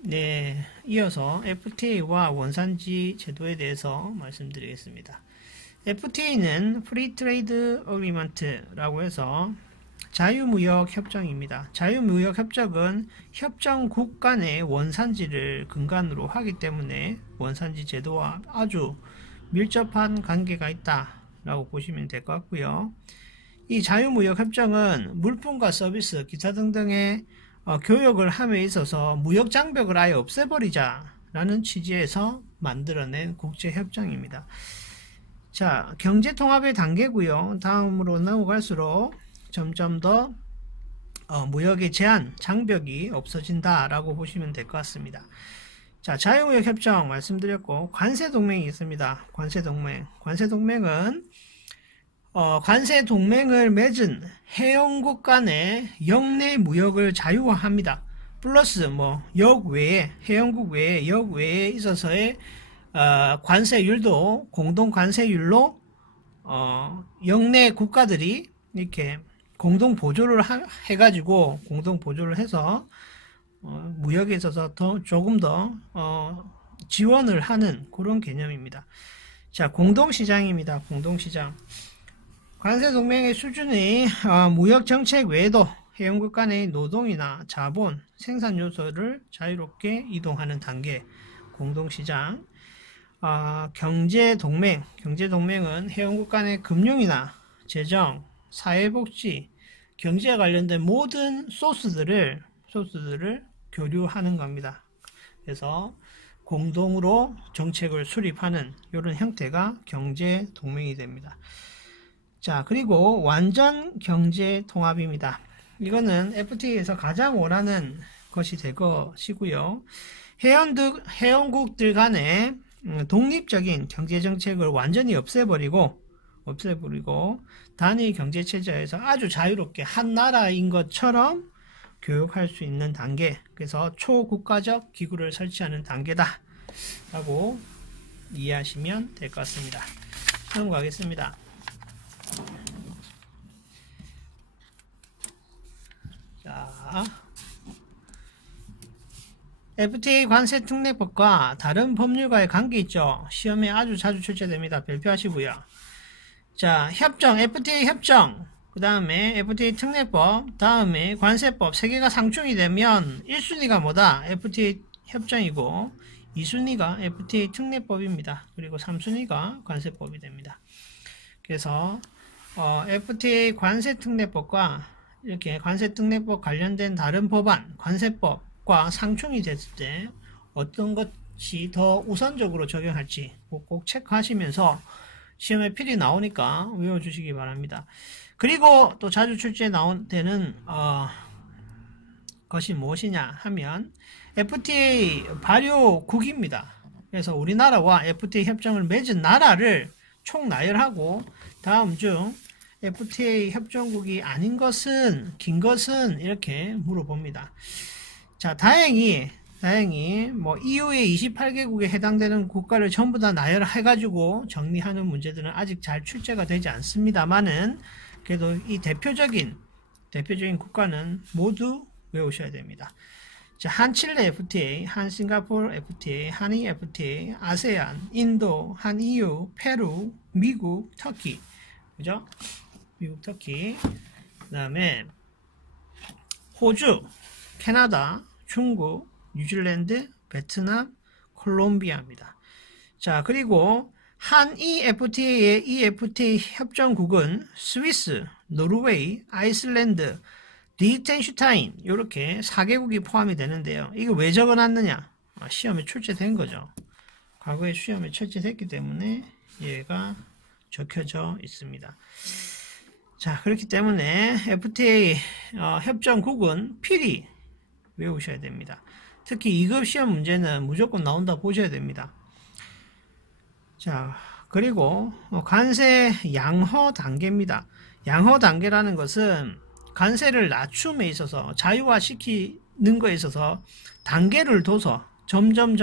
네, 이어서 FTA와 원산지 제도에 대해서 말씀드리겠습니다. FTA는 Free Trade Agreement라고 해서 자유무역 협정입니다. 자유무역 협정은 협정국 간의 원산지를 근간으로 하기 때문에 원산지 제도와 아주 밀접한 관계가 있다라고 보시면 될 것 같고요. 이 자유무역 협정은 물품과 서비스, 기타 등등의 교역을 함에 있어서 무역 장벽을 아예 없애버리자라는 취지에서 만들어낸 국제협정입니다. 자, 경제통합의 단계고요. 다음으로 넘어갈수록 점점 더 무역의 제한, 장벽이 없어진다라고 보시면 될 것 같습니다. 자, 자유무역 협정 말씀드렸고 관세동맹이 있습니다. 관세동맹은 관세동맹을 맺은 회원국 간의 역내 무역을 자유화합니다. 플러스 역외에 회원국 외에 역외에 있어서의 관세율도 공동 관세율로 역내 국가들이 이렇게 공동 보조를 해가지고 공동 보조를 해서 무역에 있어서 조금 더 지원을 하는 그런 개념입니다. 자, 공동시장입니다. 공동시장. 관세동맹의 수준이 무역정책 외에도 회원국 간의 노동이나 자본, 생산 요소를 자유롭게 이동하는 단계, 공동시장. 경제동맹은 회원국 간의 금융이나 재정, 사회복지, 경제에 관련된 모든 소스들을 교류하는 겁니다. 그래서 공동으로 정책을 수립하는 이런 형태가 경제동맹이 됩니다. 자, 그리고 완전 경제통합입니다. 이거는 FTA에서 가장 원하는 것이 될 것이고요. 회원국들 간의 독립적인 경제정책을 완전히 없애버리고 단위 경제체제에서 아주 자유롭게 한 나라인 것처럼 교육할 수 있는 단계, 그래서 초국가적 기구를 설치하는 단계다 라고 이해하시면 될 것 같습니다. 넘어가겠습니다. 자, FTA 관세특례법과 다른 법률과의 관계 있죠. 시험에 아주 자주 출제됩니다. 별표하시고요. 자, 협정, FTA 협정, 그 다음에 FTA 특례법, 다음에 관세법, 세 개가 상충이 되면 1순위가 뭐다? FTA 협정이고 2순위가 FTA 특례법입니다. 그리고 3순위가 관세법이 됩니다. 그래서 FTA 관세특례법과 이렇게 관세특례법 관련된 다른 법안, 관세법과 상충이 됐을 때 어떤 것이 더 우선적으로 적용할지 꼭 체크하시면서 시험에 필히 나오니까 외워주시기 바랍니다. 그리고 또 자주 출제되는 것이 무엇이냐 하면 FTA 발효국입니다. 그래서 우리나라와 FTA 협정을 맺은 나라를 총 나열하고 다음 중 FTA 협정국이 아닌 것은, 긴 것은 이렇게 물어봅니다. 자, 다행히 EU의 28개국에 해당되는 국가를 전부 다 나열해가지고 정리하는 문제들은 아직 잘 출제가 되지 않습니다만은 그래도 이 대표적인 국가는 모두 외우셔야 됩니다. 자, 한칠레 FTA, 한싱가포르 FTA, 한이 FTA, 아세안, 인도, 한EU, 페루, 미국, 터키, 그죠? 미국, 터키, 그 다음에 호주, 캐나다, 중국, 뉴질랜드, 베트남, 콜롬비아입니다. 자, 그리고 한이 FTA의 EFTA 협정국은 스위스, 노르웨이, 아이슬란드, 리히텐슈타인 이렇게 4개국이 포함이 되는데요. 이거 왜 적어놨느냐? 시험에 출제된 거죠. 과거에 시험에 출제됐기 때문에 얘가 적혀져 있습니다. 자, 그렇기 때문에 FTA 협정국은 필히 외우셔야 됩니다. 특히 2급 시험 문제는 무조건 나온다 보셔야 됩니다. 자, 그리고 관세 양허 단계입니다. 양허 단계라는 것은 관세를 낮춤에 있어서 자유화시키는 거에 있어서 단계를 둬서 점점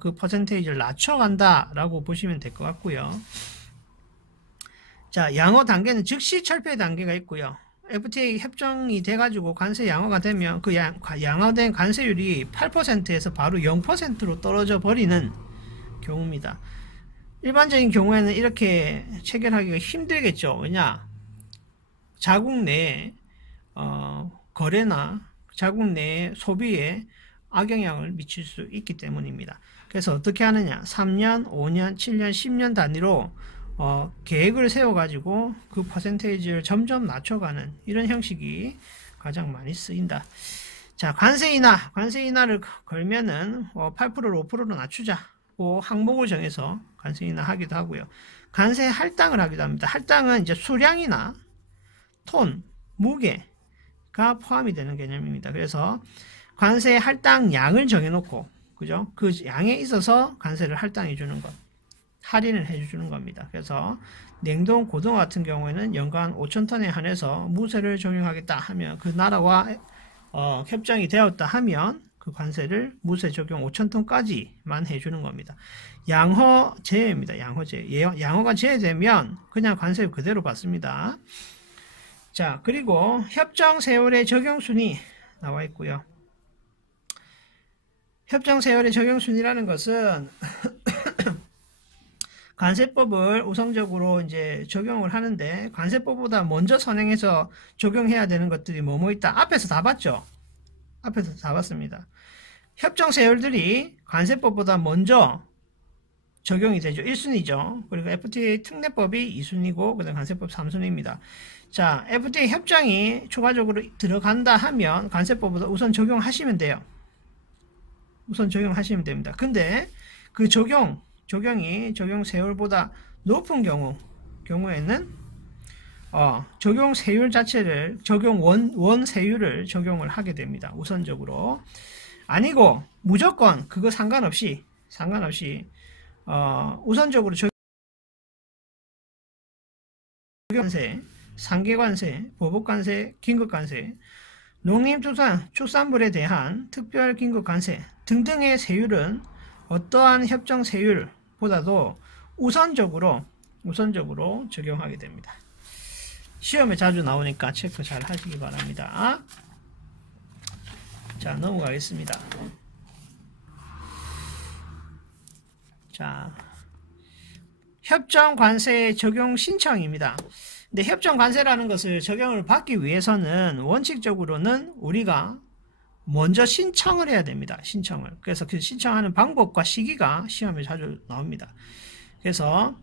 그 퍼센테이지를 낮춰간다라고 보시면 될 것 같고요. 자, 양허 단계는 즉시 철폐 단계가 있고요. FTA 협정이 돼가지고 관세 양호가 되면 그 양호된 관세율이 8%에서 바로 0%로 떨어져 버리는 경우입니다. 일반적인 경우에는 이렇게 체결하기가 힘들겠죠. 왜냐? 자국 내 거래나 자국 내 소비에 악영향을 미칠 수 있기 때문입니다. 그래서 어떻게 하느냐? 3년, 5년, 7년, 10년 단위로 계획을 세워가지고 그 퍼센테이지를 점점 낮춰가는 이런 형식이 가장 많이 쓰인다. 자, 관세 인하를 걸면은 8%로 5%로 낮추자고 항목을 정해서 관세 인하하기도 하고요. 관세 할당을 하기도 합니다. 할당은 이제 수량이나 톤, 무게가 포함이 되는 개념입니다. 그래서 관세 할당 양을 정해놓고, 그죠? 그 양에 있어서 관세를 할당해 주는 것. 할인을 해주는 겁니다. 그래서 냉동 고등어 같은 경우에는 연간 5,000톤에 한해서 무세를 적용하겠다 하면 그 나라와 협정이 되었다 하면 그 관세를 무세 적용 5,000톤까지만 해주는 겁니다. 양호 제외입니다. 양호 제외. 양호가 제외되면 그냥 관세 그대로 받습니다. 자, 그리고 협정 세월의 적용 순위 나와 있고요. 협정 세월의 적용 순위라는 것은 관세법을 우선적으로 이제 적용을 하는데 관세법보다 먼저 선행해서 적용해야 되는 것들이 뭐뭐 있다. 앞에서 다 봤죠? 앞에서 다 봤습니다. 협정 세율들이 관세법보다 먼저 적용이 되죠. 1순위죠. 그리고 FTA 특례법이 2순위고 그다음 관세법 3순위입니다. 자, FTA 협정이 추가적으로 들어간다 하면 관세법보다 우선 적용하시면 돼요. 우선 적용하시면 됩니다. 근데 그 적용이 적용 세율보다 높은 경우에는 적용 세율 자체를 적용 원 세율을 적용을 하게 됩니다. 우선적으로. 아니고 무조건 그거 상관없이 우선적으로 적용관세, 상계관세, 보복관세, 긴급관세, 농림축산물에 대한 특별 긴급관세 등등의 세율은 어떠한 협정 세율보다도 우선적으로 적용하게 됩니다. 시험에 자주 나오니까 체크 잘 하시기 바랍니다. 자, 넘어가겠습니다. 자, 협정 관세 적용 신청입니다. 근데 협정 관세라는 것을 적용을 받기 위해서는 원칙적으로는 우리가 먼저 신청을 해야 됩니다. 신청을. 그래서 그 신청하는 방법과 시기가 시험에 자주 나옵니다. 그래서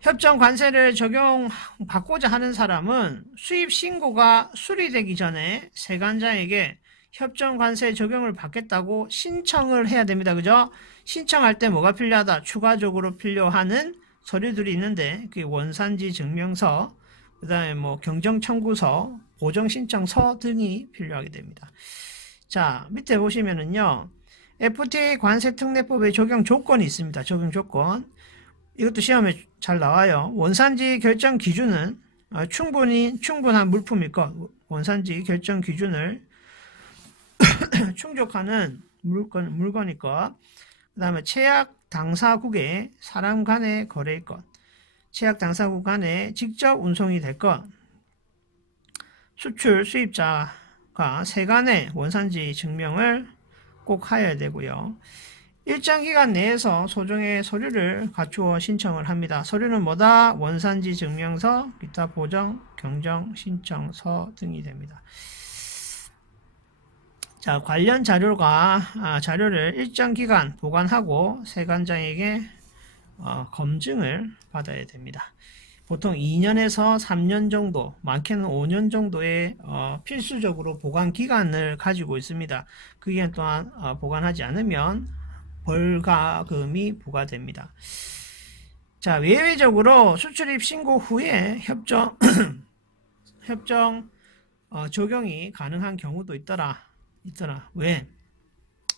협정 관세를 적용받고자 하는 사람은 수입 신고가 수리되기 전에 세관자에게 협정 관세 적용을 받겠다고 신청을 해야 됩니다. 그죠? 신청할 때 뭐가 필요하다? 추가적으로 필요하는 서류들이 있는데 그게 원산지 증명서, 그 다음에 뭐 경정청구서, 보정신청서 등이 필요하게 됩니다. 자, 밑에 보시면은요, FTA 관세특례법의 적용 조건이 있습니다. 적용 조건. 이것도 시험에 잘 나와요. 원산지 결정 기준은 충분한 물품일 것. 원산지 결정 기준을 충족하는 물건일 것. 그 다음에 채약 당사국의 사람 간의 거래일 것. 채약 당사국 간에 직접 운송이 될 것. 수입자가 세간의 원산지 증명을 꼭 하여야 되고요. 일정 기간 내에서 소정의 서류를 갖추어 신청을 합니다. 서류는 뭐다? 원산지 증명서, 기타 보정, 경정, 신청서 등이 됩니다. 자, 관련 자료를 일정 기간 보관하고 세관장에게 검증을 받아야 됩니다. 보통 2년에서 3년 정도, 많게는 5년 정도의 필수적으로 보관 기간을 가지고 있습니다. 그 기간 동안 보관하지 않으면 벌가금이 부과됩니다. 자, 예외적으로 수출입 신고 후에 협정 적용이 가능한 경우도 있더라. 왜?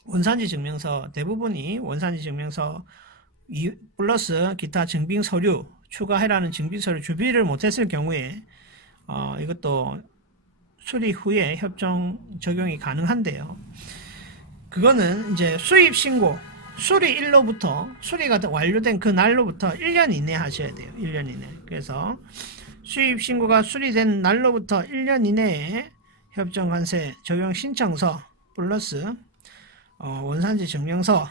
원산지 증명서, 대부분이 원산지 증명서 플러스 기타 증빙 서류 추가해라는 증빙 서류 준비를 못했을 경우에 이것도 수리 후에 협정 적용이 가능한데요. 그거는 이제 수입 신고 수리가 완료된 그 날로부터 1년 이내 하셔야 돼요. 1년 이내. 그래서 수입 신고가 수리된 날로부터 1년 이내에 협정관세 적용 신청서 플러스 원산지 증명서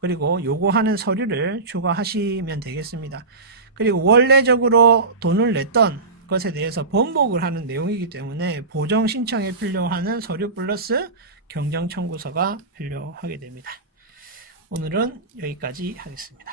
그리고 요구하는 서류를 추가하시면 되겠습니다. 그리고 원래적으로 돈을 냈던 것에 대해서 번복을 하는 내용이기 때문에 보정 신청에 필요하는 서류 플러스 경정 청구서가 필요하게 됩니다. 오늘은 여기까지 하겠습니다.